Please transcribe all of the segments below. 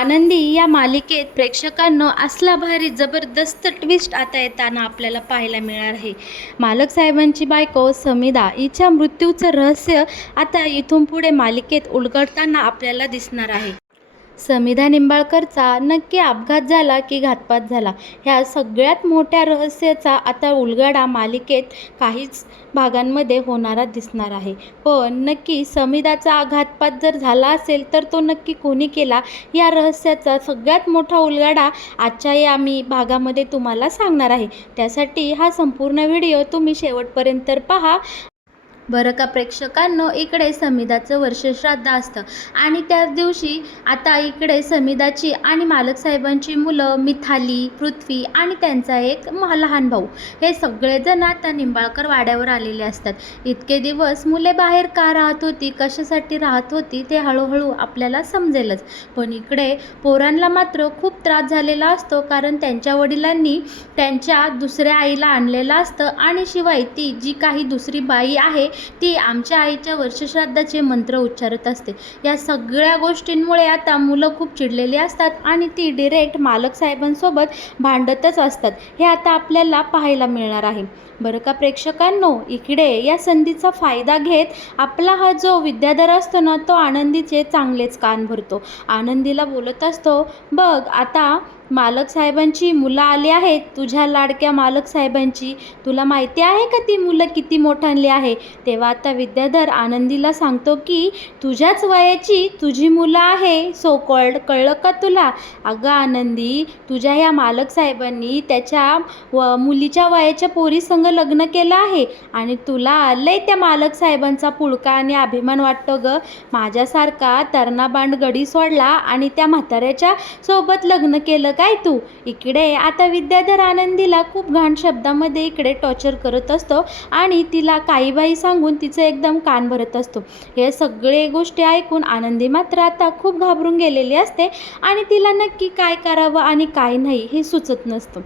आनंदी या मालिकेत प्रेक्षकांना असला भारी जबरदस्त ट्विस्ट आता येताना आपल्याला पाहायला मिळणार आहे. मालक साहेबांची बायको समिधा हिच्या मृत्यूचं रहस्य आता इथून पुढे मालिकेत उलगडताना आपल्याला दिसणार आहे. समिधा निंबाळकरचा नक्की अपघात झाला की घातपात झाला, ह्या सगळ्यात मोठ्या रहस्याचा आता उलगडा मालिकेत काहीच भागांमध्ये होणारा दिसणार आहे. पण नक्की समिधाचा घातपात जर झाला असेल तर तो नक्की कोणी केला, या रहस्याचा सगळ्यात मोठा उलगडा आजच्या या मी भागामध्ये तुम्हाला सांगणार आहे. त्यासाठी हा संपूर्ण व्हिडिओ तुम्ही शेवटपर्यंत पहा. बरं का प्रेक्षकांनो, इकडे समिधाचं वर्षश्राद्ध असतं आणि त्याच दिवशी आता इकडे समिधाची आणि मालक साहेबांची मुलं मिथाली, पृथ्वी आणि त्यांचा एक लहान भाऊ हे सगळेजण आता निंबाळकर वाड्यावर आलेले असतात. इतके दिवस मुले बाहेर का राहत होती, कशासाठी राहत होती ते हळूहळू आपल्याला समजेलच. पण इकडे पोरांना मात्र खूप त्रास झालेला असतो, कारण त्यांच्या वडिलांनी त्यांच्या दुसऱ्या आईला आणलेलं असतं आणि शिवाय ती जी काही दुसरी बाई आहे ती आमच्या आईच्या वर्षश्राद्धाचे मंत्र उच्चारत असते. या सगळ्या गोष्टींमुळे आता मुलं खूप चिडलेली असतात आणि ती डिरेक्ट मालक साहेबांसोबत भांडतच असतात. हे आता आपल्याला पाहायला मिळणार आहे. बरं का प्रेक्षकांनो, इकडे या संधीचा फायदा घेत आपला हा जो विद्याधर असतो ना, तो आनंदीचे चांगलेच कान भरतो. आनंदीला बोलत असतो, बघ आता मालक साहेबांची मुलं आली आहेत, तुझ्या लाडक्या मालक साहेबांची. तुला माहिती आहे का ती मुलं किती मोठाली आहे? तेव्हा आता विद्याधर आनंदीला सांगतो की तुझ्याच वयाची तुझी मुलं आहे सो कॉल्ड, कळलं का तुला? अगं आनंदी, तुझ्या ह्या मालक साहेबांनी त्याच्या मुलीच्या वयाच्या पोरीसंग लग्न केलं आहे आणि तुला आलंय त्या मालक साहेबांचा पुळका आणि अभिमान वाटतो ग. माझ्यासारखा तरणा गडी सोडला आणि त्या म्हाताऱ्याच्या सोबत लग्न केलं काय तू? इकडे आता विद्याधर आनंदीला खूप घाण शब्दामध्ये इकडे टॉर्चर करत असतो आणि तिला काही बाई सांगून तिचं एकदम कान भरत असतो. हे सगळे गोष्टी ऐकून आनंदी मात्र आता खूप घाबरून गेलेली असते आणि तिला नक्की काय करावं आणि काय नाही हे सुचत नसतं.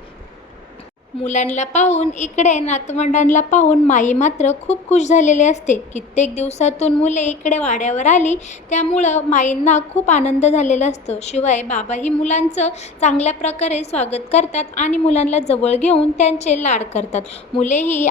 मुलांना पाहून, इकडे नातवंडांना पाहून माई मात्र खूप खुश झालेली असते. कित्येक दिवसातून मुले इकडे वाड्यावर आली त्यामुळं माईंना खूप आनंद झालेला असतो. शिवाय बाबाही मुलांचं चांगल्या प्रकारे स्वागत करतात आणि मुलांना जवळ घेऊन त्यांचे लाड करतात. मुलेही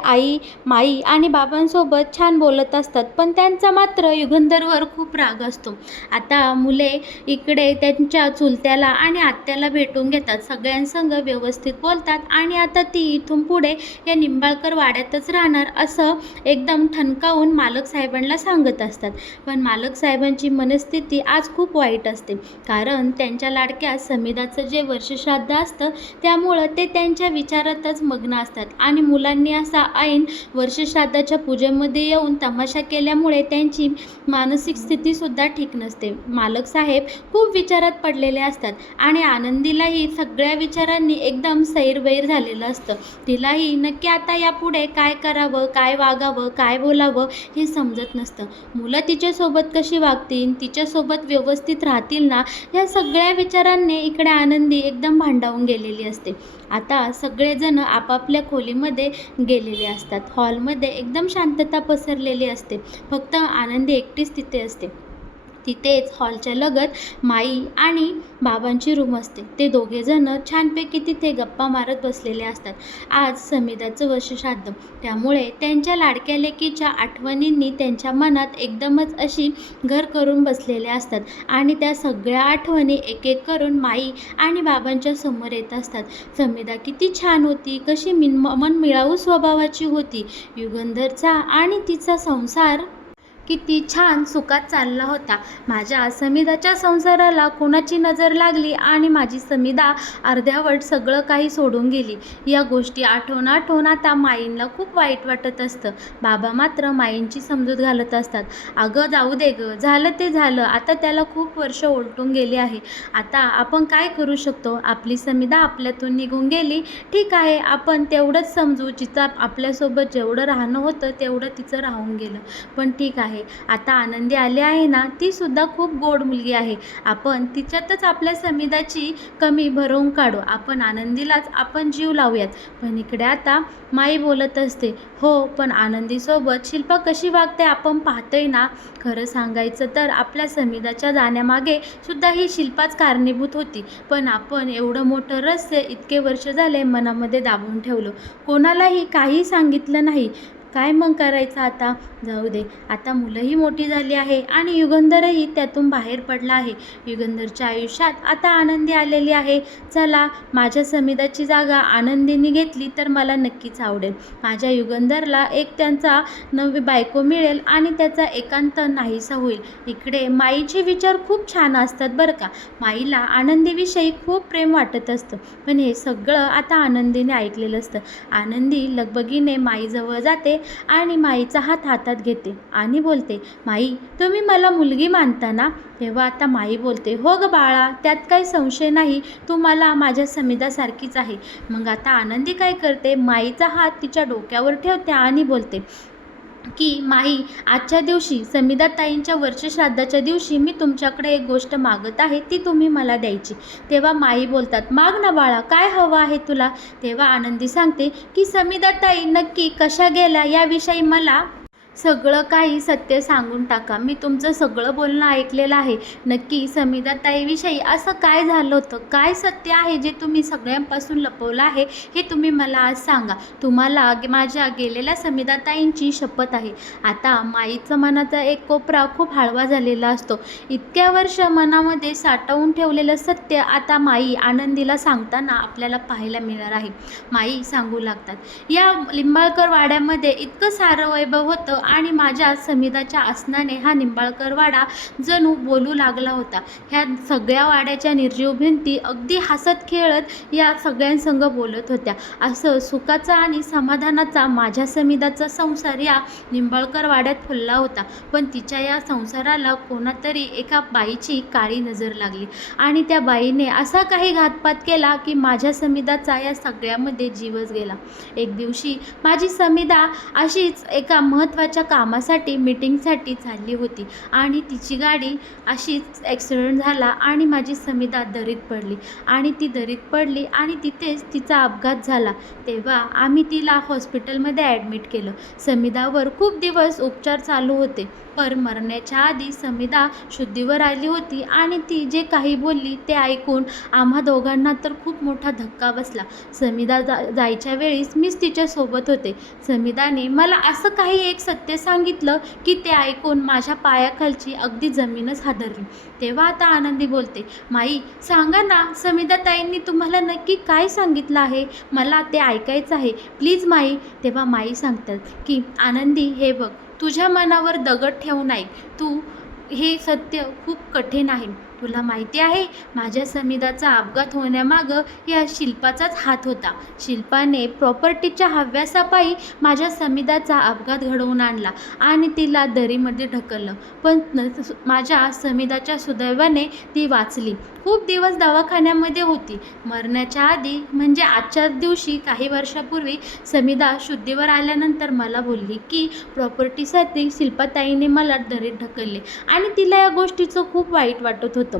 माई आणि बाबांसोबत छान बोलत असतात, पण त्यांचा मात्र युगंधरवर खूप राग असतो. आता मुले इकडे त्यांच्या चुलत्याला आणि आत्याला भेटून घेतात, सगळ्यांसंग व्यवस्थित बोलतात आणि आता ती इथून पुढे या निंबाळकर वाड्यातच राहणार असं एकदम ठणकावून मालक साहेबांना सांगत असतात. पण मालक साहेबांची मनस्थिती आज खूप वाईट असते, कारण त्यांच्या लाडक्या समिधाचं जे वर्षश्राद्ध असतं त्यामुळं ते त्यांच्या विचारातच मग्न असतात आणि मुलांनी असा ऐन वर्षश्राद्धाच्या पूजेमध्ये येऊन तमाशा केल्यामुळे त्यांची मानसिक स्थितीसुद्धा ठीक नसते. मालक साहेब खूप विचारात पडलेले असतात आणि आनंदीलाही सगळ्या विचारांनी एकदम सैरवैर झालेलं असतं. तिलाही नक्की आता यापुढे काय करावं, काय वागावं, काय बोलावं हे समजत नसतं. मुलं तिच्यासोबत कशी वागतील, तिच्यासोबत व्यवस्थित राहतील ना, या सगळ्या विचारांनी इकडे आनंदी एकदम भांडावून गेलेली असते. आता सगळेजण आपापल्या खोलीमध्ये गेलेले असतात. हॉलमध्ये एकदम शांतता पसरलेली असते. फक्त आनंदी एकटीच तिथे असते. तिथेच हॉलच्या लगत माई आणि बाबांची रूम असते. ते दोघेजण छानपैकी तिथे गप्पा मारत बसलेले असतात. आज समिधाचं वर्षश्राद्ध, त्यामुळे त्यांच्या लाडक्या लेकीच्या आठवणींनी त्यांच्या मनात एकदमच अशी घर करून बसलेले असतात आणि त्या सगळ्या आठवणी एक एक करून माई आणि बाबांच्या समोर येत असतात. समिधा किती छान होती, कशी मनमिळावू स्वभावाची होती. युगंधरचा आणि तिचा संसार किती छान सुखात चालला होता. माझ्या समिधाच्या संसाराला कोणाची नजर लागली आणि माझी समिधा अर्ध्यावट सगळं काही सोडून गेली. या गोष्टी आठवून आठवून आता माईंना खूप वाईट वाटत असतं. बाबा मात्र माईंची समजूत घालत असतात. अगं जाऊ दे गं, झालं ते झालं, आता त्याला खूप वर्ष उलटून गेली आहे. आता आपण काय करू शकतो? आपली समिधा आपल्यातून निघून गेली, ठीक आहे, आपण तेवढंच समजू, जिचं आपल्यासोबत जेवढं राहणं होतं तेवढं तिचं राहून गेलं. पण ठीक आहे, आहे. आता आनंदी आली आहे ना, ती सुद्धा खूप गोड मुलगी आहे. आपण तिच्यातच आपल्या समिधाची कमी भरवून काढू. आपण आनंदीलाच आपण जीव लावूयात. पण इकडे आता माई बोलत असते, हो पण आनंदीसोबत शिल्पा कशी वागते आपण पाहतोय ना. खरं सांगायचं तर आपल्या समिधाच्या जाण्यामागे सुद्धा ही शिल्पाच कारणीभूत होती. पण आपण एवढं मोठं रहस्य इतके वर्ष झाले मनामध्ये दाबून ठेवलं. कोणालाही काही सांगितलं नाही. काय मग करायचं आता? जाऊ दे. आता मुलंही मोठी झाली आहे आणि युगंधरही त्यातून बाहेर पडला आहे. युगंधरच्या आयुष्यात आता आनंदी आलेली आहे. चला, माझ्या समिधाची जागा आनंदीने घेतली तर मला नक्कीच आवडेल. माझ्या युगंधरला एक त्यांचा नवी बायको मिळेल आणि त्याचा एकांत नाहीसा होईल. इकडे माईचे विचार खूप छान असतात बरं का. माईला आनंदीविषयी खूप प्रेम वाटत असतं. पण हे सगळं आता आनंदीने ऐकलेलं असतं. आनंदी लगबगीने माईजवळ जाते आणि माईचा हात हातात घेते आणि बोलते, माई तुम्ही मला मुलगी मानता ना? तेव्हा आता माई बोलते, हो ग बाळा, त्यात काही संशय नाही, तू मला माझ्या समिधासारखीच आहे. मग आता आनंदी काय करते, माईचा हात तिच्या डोक्यावर ठेवते आणि बोलते की माई, आजच्या दिवशी समिधाताईंच्या वर्षश्राद्धाच्या दिवशी मी तुमच्याकडे एक गोष्ट मागत आहे, ती तुम्ही मला द्यायची. तेव्हा माई बोलतात, माग ना बाळा, काय हवं आहे तुला? तेव्हा आनंदी सांगते की समिधाताई नक्की कशा गेल्या याविषयी मला सगळं काही सत्य सांगून टाका. मी तुमचं सगळं बोलणं ऐकलेलं आहे. नक्की समिधाताईविषयी असं काय झालं होतं, काय सत्य आहे जे तुम्ही सगळ्यांपासून लपवलं आहे, हे तुम्ही मला आज सांगा. तुम्हाला माझ्या गेलेल्या समिधाताईंची शपथ आहे. आता माईचं मनाचा एक कोपरा खूप हळवा झालेला असतो. इतक्या वर्ष मनामध्ये साठवून ठेवलेलं सत्य आता माई आनंदीला सांगताना आपल्याला पाहायला मिळणार आहे. माई सांगू लागतात, या लिंबाळकर वाड्यामध्ये इतकं सारं वैभव होतं आणि माझ्या समिधाच्या आसनाने हा निंबाळकर वाडा जणू बोलू लागला होता. ह्या सगळ्या वाड्याच्या निर्जीव भिंती अगदी हसत खेळत या सगळ्यांसंग बोलत होत्या. असं सुखाचा आणि समाधानाचा माझ्या समिधाचा संसार या निंबाळकर वाड्यात फुलला होता. पण तिच्या या संसाराला कोणातरी एका बाईची काळी नजर लागली आणि त्या बाईने असा काही घातपात केला की माझ्या समिधाचा या सगळ्यामध्ये जीवच गेला. एक दिवशी माझी समिधा अशीच एका महत्त्वाच्या कामासाठी मीटिंगसाठी चालली होती आणि तिची गाडी अशीच ॲक्सिडेंट झाला आणि माझी समिधा दरीत पडली आणि ती दरीत पडली आणि तिथेच तिचा अपघात झाला. तेव्हा आम्ही तिला हॉस्पिटलमध्ये ॲडमिट केलं. समिधावर खूप दिवस उपचार चालू होते. पण मरण्याच्या आधी समिधा शुद्धीवर आली होती आणि ती जे काही बोलली ते ऐकून आम्हा दोघांना तर खूप मोठा धक्का बसला. समिधा जायच्या वेळीस मीच तिच्यासोबत होते. समिधाने मला असं काही एक सत्य सांगितलं की ते ऐकून माझ्या पायाखालची अगदी जमीनच हादरली. तेव्हा आता आनंदी बोलते, माई सांगा ना, समिधाताईंनी तुम्हाला नक्की काय सांगितलं आहे? मला ते ऐकायचं आहे, प्लीज माई. तेव्हा माई सांगतात की आनंदी, हे बघ, तुझ्या मनावर दगड ठेवू नये. हे सत्य खूप कठीण आहे. तुला माहिती आहे, माझ्या समिधाचा अपघात होण्यामागं या शिल्पाचाच हात होता. शिल्पाने प्रॉपर्टीच्या हव्यासापायी माझ्या समिधाचा अपघात घडवून आणला आणि तिला दरीमध्ये ढकललं. पण माझ्या समिधाच्या सुदैवाने ती वाचली. खूप दिवस दवाखान्यामध्ये होती. मरण्याच्या आधी म्हणजे आजच्याच दिवशी काही वर्षापूर्वी समिधा शुद्धीवर आल्यानंतर मला बोलली की प्रॉपर्टीसाठी शिल्पाताईने मला दरीत ढकलले आणि तिला या गोष्टीचं खूप वाईट वाटत होतं.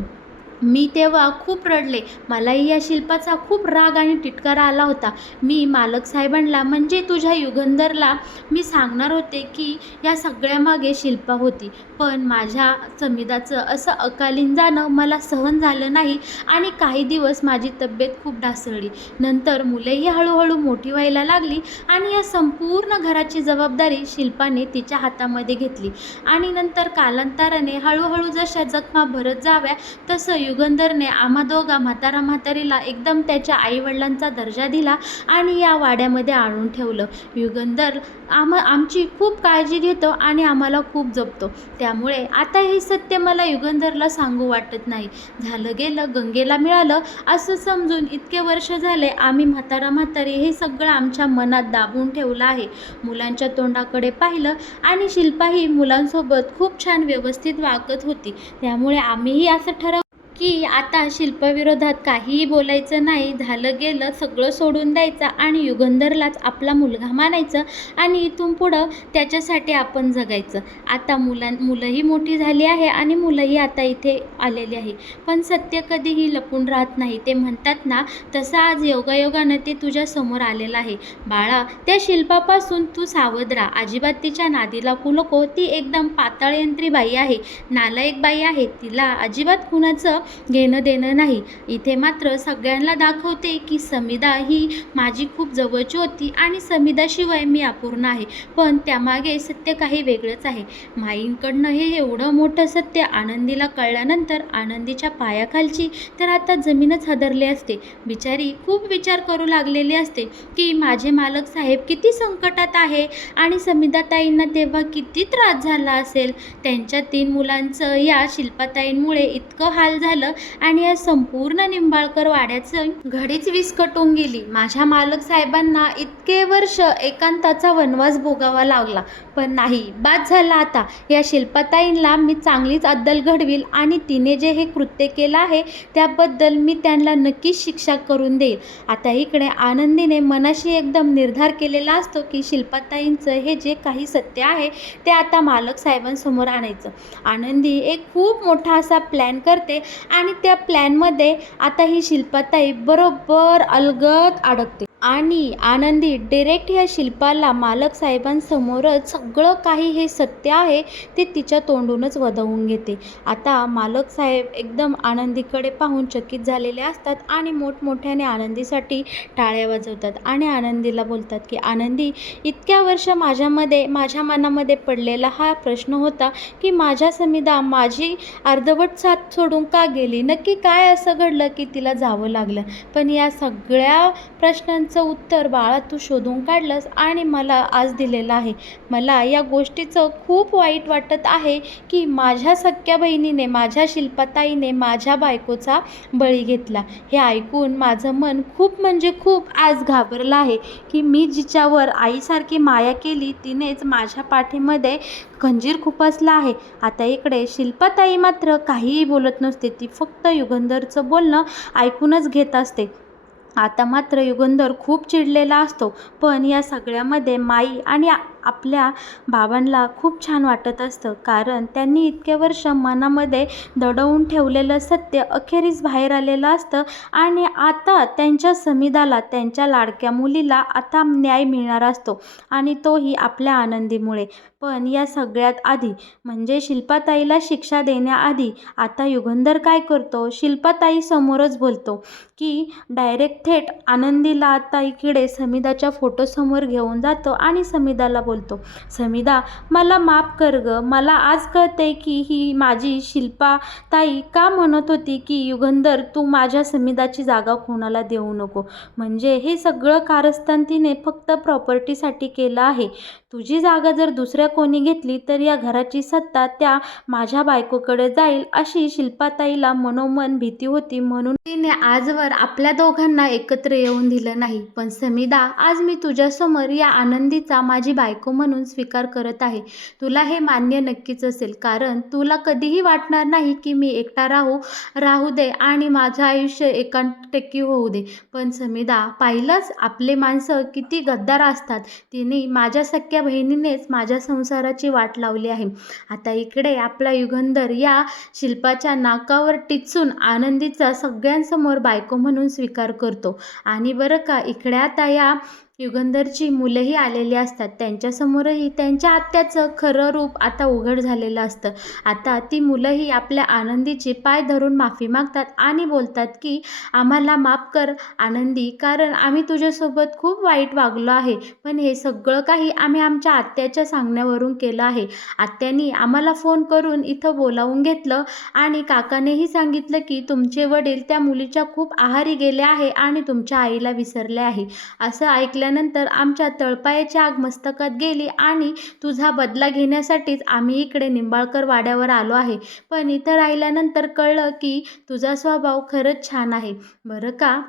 मी तेव्हा खूप रडले. मलाही या शिल्पाचा खूप राग आणि तिटकारा आला होता. मी मालक साहेबांना म्हणजे तुझ्या युगंधरला मी सांगणार होते की या सगळ्यामागे शिल्पा होती. पण माझ्या समिधाचं असं अकालीन जाणं मला सहन झालं नाही आणि काही दिवस माझी तब्येत खूप ढासळली. नंतर मुलेही हळूहळू मोठी व्हायला लागली आणि या संपूर्ण घराची जबाबदारी शिल्पाने तिच्या हातामध्ये घेतली आणि नंतर कालांतराने हळूहळू जशा जखमा भरत जाव्या तसं युगंधरने आम्हा दोघा म्हातारा म्हातारीला एकदम त्याच्या आईवडिलांचा दर्जा दिला आणि या वाड्यामध्ये आणून ठेवलं. युगंधर आमची खूप काळजी घेतो आणि आम्हाला खूप जपतो. त्यामुळे आता हे सत्य मला युगंधरला सांगू वाटत नाही. झालं गेलं गंगेला मिळालं असं समजून इतके वर्ष झाले आम्ही म्हातारा म्हातारी हे सगळं आमच्या मनात दाबून ठेवलं आहे. मुलांच्या तोंडाकडे पाहिलं आणि शिल्पाही मुलांसोबत खूप छान व्यवस्थित वागत होती. त्यामुळे आम्हीही असं ठरवलं की आता शिल्पाविरोधात काहीही बोलायचं नाही, झालं गेलं सगळं सोडून द्यायचं आणि युगंधरलाच आपला मुलगा मानायचं आणि इथून पुढं त्याच्यासाठी आपण जगायचं. आता मुलंही मोठी झाली आहे आणि मुलंही आता इथे आलेली आहे. पण सत्य कधीही लपून राहत नाही. ते म्हणतात ना, तसं आज योगायोगानं ते तुझ्यासमोर आलेलं आहे. बाळा, त्या शिल्पापासून तू सावध राहा. अजिबात तिच्या नादी लागू नको. ती एकदम पाताळयंत्री बाई आहे, नालायक बाई आहे. तिला अजिबात कुणाचं घेणं देणं नाही. इथे मात्र सगळ्यांना दाखवते की समिधा ही माझी खूप जवळची होती आणि समिधाशिवाय मी अपूर्ण आहे. पण त्यामागे सत्य काही वेगळंच आहे. माईंकडनं हे एवढं मोठं सत्य आनंदीला कळल्यानंतर आनंदीच्या पायाखालची तर आता जमीनच हादरली असते. बिचारी खूप विचार करू लागलेली असते की माझे मालक साहेब किती संकटात आहे आणि समिधाताईंना तेव्हा किती त्रास झाला असेल. त्यांच्या 3 मुलांचं या शिल्पाताईंमुळे इतकं हाल झालं आणि या संपूर्ण निंबाळकर वाड्याचं घडीच विस्कटून गेली. माझ्या मालक साहेबांना इतके वर्ष एकांताचा वनवास भोगावा लागला. पण नाही, बाद झाला आता. या शिल्पाताईंना मी चांगलीच अद्दल घडवील आणि तिने जे हे कृत्य केलं आहे त्याबद्दल मी त्यांना नक्कीच शिक्षा करून देईल. आता इकडे आनंदीने मनाशी एकदम निर्धार केलेला असतो की शिल्पाताईंचं हे जे काही सत्य आहे ते आता मालक साहेबांसमोर आणायचं. आनंदी एक खूप मोठा असा प्लॅन करते आणि त्या प्लॅनमध्ये आता ही शिल्पाताई बरोबर अलगद अडकते आणि आनंदी डिरेक्ट ह्या शिल्पाला मालक साहेबांसमोरच सगळं काही हे सत्य आहे ते तिच्या तोंडूनच वदवून घेते. आता मालक साहेब एकदम आनंदीकडे पाहून चकित झालेले असतात आणि मोठमोठ्याने आनंदीसाठी टाळ्या वाजवतात आणि आनंदीला बोलतात की आनंदी, इतक्या वर्ष माझ्या मनामध्ये पडलेला हा प्रश्न होता की माझ्या समिधा माझी अर्धवट साथ सोडून का गेली. नक्की काय असं घडलं की तिला जावं लागलं. पण या सगळ्या प्रश्नांचं उत्तर बाळा तू शोधून काढलंस आणि मला आज दिलेलं आहे. मला या गोष्टीचं खूप वाईट वाटत आहे की माझ्या सख्या बहिणीने, माझ्या शिल्पाताईने माझ्या बायकोचा बळी घेतला. हे ऐकून माझं मन खूप म्हणजे खूप आज घाबरलं आहे की मी जिच्यावर आईसारखी माया केली तिनेच माझ्या पाठीमध्ये खंजीर खुपसला आहे. आता इकडे शिल्पाताई मात्र काहीही बोलत नसते. ती फक्त युगंधरचं बोलणं ऐकूनच घेत असते. आता मात्र युगंधर खूप चिडलेला असतो. पण या सगळ्यामध्ये माई आणि आपल्या बाबांना खूप छान वाटत असतं, कारण त्यांनी इतके वर्ष मनामध्ये दडवून ठेवलेलं सत्य अखेरीस बाहेर आलेलं असतं आणि आता त्यांच्या समिधाला, त्यांच्या लाडक्या मुलीला आता न्याय मिळणार असतो आणि तोही आपल्या आनंदीमुळे. पण या सगळ्यात आधी म्हणजे शिल्पाताईला शिक्षा देण्याआधी आता युगंधर काय करतो, शिल्पाताई समोरच बोलतो की डायरेक्ट थेट आनंदीला आता इकडे समिधाच्या फोटोसमोर घेऊन जातो आणि समिधाला बोलतो, समिधा मला माफ कर गं. मला आज कळते की ही माझी शिल्पाताई का म्हणत होती की युगंधर तू माझ्या समिधाची जागा कोणाला देऊ नको. म्हणजे हे सगळं कारस्थान तिने फक्त प्रॉपर्टीसाठी केलं आहे. तुझी जागा जर दुसऱ्या कोणी घेतली तर या घराची सत्ता त्या माझ्या बायकोकडे जाईल अशी शिल्पाताईला मनोमन भीती होती. म्हणून तिने आजवर आपल्या दोघांना एकत्र येऊन दिलं नाही. पण समिधा, आज मी तुझ्यासमोर या आनंदीचा माझी बायको म्हणून स्वीकार करत आहे. तुला हे मान्य नक्कीच असेल, कारण तुला कधीही वाटणार नाही की मी एकटा राहू दे आणि माझं आयुष्य एकांटेकी होऊ दे. पण समिधा, पाहिलंच आपले माणसं किती गद्दार असतात. तिने माझ्या सख्या बहिणीनेच माझ्या संसाराची वाट लावली आहे. आता इकडे आपला युगंधर या शिल्पाच्या नाकावर टिचून आनंदीचा सगळ्यांसमोर बायको म्हणून स्वीकार करतो. आणि बरं का, इकडे आता या युगंधरची मुलंही आलेली असतात. त्यांच्यासमोरही त्यांच्या आत्याचं खरं रूप आता उघड झालेलं असतं. आता ती मुलंही आपल्या आनंदीचे पाय धरून माफी मागतात आणि बोलतात की आम्हाला माफ कर आनंदी, कारण आम्ही तुझ्यासोबत खूप वाईट वागलो आहे. पण हे सगळं काही आम्ही आमच्या आत्याच्या सांगण्यावरून केलं आहे. आत्यानी आम्हाला फोन करून इथं बोलावून घेतलं आणि काकानेही सांगितलं की तुमचे वडील त्या मुलीच्या खूप आहारी गेले आहे आणि तुमच्या आईला विसरले आहे. असं ऐकल्यानंतर आमच्या तळपायाची आग मस्तकात गेली आणि तुझा बदला घेण्यासाठीच आम्ही इकडे निंबाळकर वाड्यावर आलो आहे. पण इथं राहिल्यानंतर कळलं की तुझा स्वभाव खरंच छान आहे बरं का.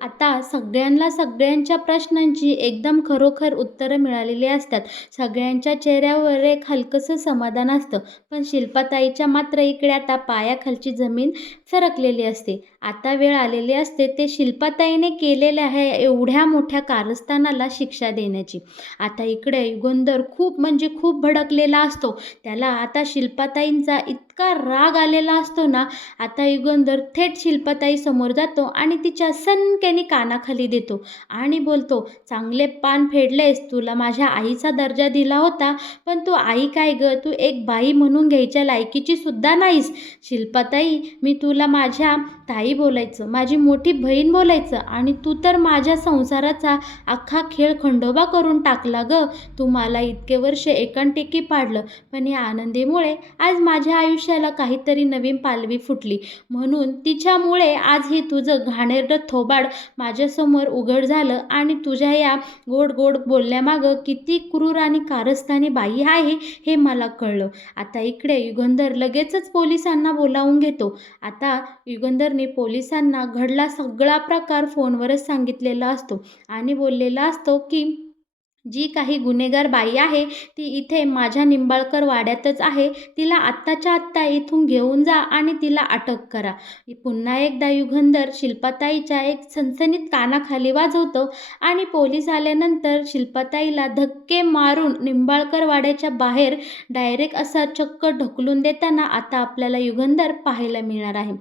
आता सगळ्यांना सगळ्यांच्या प्रश्नांची एकदम खरोखर उत्तरं मिळालेली असतात. सगळ्यांच्या चेहऱ्यावर एक हलकंसं समाधान असतं. पण शिल्पाताईच्या मात्र इकडे आता पायाखालची जमीन सरकलेली असते. आता वेळ आलेली असते ते शिल्पाताईने केलेल्या ह्या एवढ्या मोठ्या कारस्थानाला शिक्षा देण्याची. आता इकडे युगंधर खूप म्हणजे खूप भडकलेला असतो. त्याला आता शिल्पाताईंचा इतका राग आलेला असतो ना, आता युगंधर थेट शिल्पाताई समोर जातो आणि तिच्या सनकेने कानाखाली देतो आणि बोलतो, चांगले पान फेडलेस, तुला माझ्या आईचा दर्जा दिला होता, पण तू आई काय ग, तू एक बाई म्हणून घ्यायच्या लायकीची सुद्धा नाहीस. शिल्पाताई, मी तुला माझ्या ताई बोलायचं, माझी मोठी बहीण बोलायचं आणि तू तर माझ्या संसाराचा अख्खा खेळ खंडोबा करून टाकला ग. तू मला इतके वर्ष एकांटेकी पाडलं, पण या आनंदीमुळे आज माझ्या आयुष्याला काहीतरी नवीन पालवी फुटली. म्हणून तिच्यामुळे आज हे तुझं घाणेरडं थोबाड माझ्यासमोर उघड झालं आणि तुझ्या या गोड गोड बोलण्यामागं किती क्रूर आणि कारस्थानी बाई आहे हे मला कळलं. आता इकडे युगंधर लगेचच पोलिसांना बोलावून घेतो. आता युगंधरने पोलिसांना घडला सगळा प्रकार फोनवरच सांगितलेला असतो आणि बोललेला असतो की जी काही गुन्हेगार बाई आहे ती इथे माझ्या निंबाळकर वाड्यातच आहे. तिला आत्ताच्या आत्ता इथून घेऊन जा आणि तिला अटक करा. पुन्हा एकदा युगंधर शिल्पाताईच्या एक सनसनीत कानाखाली वाजवतो आणि पोलीस आल्यानंतर शिल्पाताईला धक्के मारून निंबाळकर वाड्याच्या बाहेर डायरेक्ट असा चक्क ढकलून देताना आता आपल्याला युगंधर पाहायला मिळणार आहे.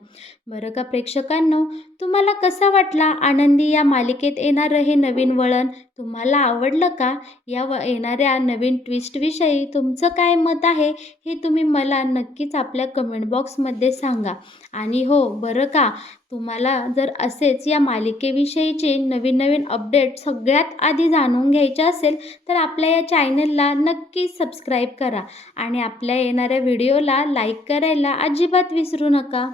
बरं का प्रेक्षकांनो, तुम्हाला कसा वाटला आनंदी या मालिकेत येणारं हे नवीन वळण? तुम्हाला आवडलं का? येणाऱ्या नवीन ट्विस्टविषयी तुमचं काय मत आहे हे तुम्ही मला नक्कीच आपल्या कमेंट बॉक्समध्ये सांगा. आणि हो बरं का, तुम्हाला जर असेच या मालिकेविषयीचे नवीन नवीन अपडेट सगळ्यात आधी जाणून घ्यायचे असेल तर आपल्या या चॅनलला नक्की सबस्क्राईब करा आणि आपल्या येणाऱ्या व्हिडिओला लाईक करायला अजिबात विसरू नका.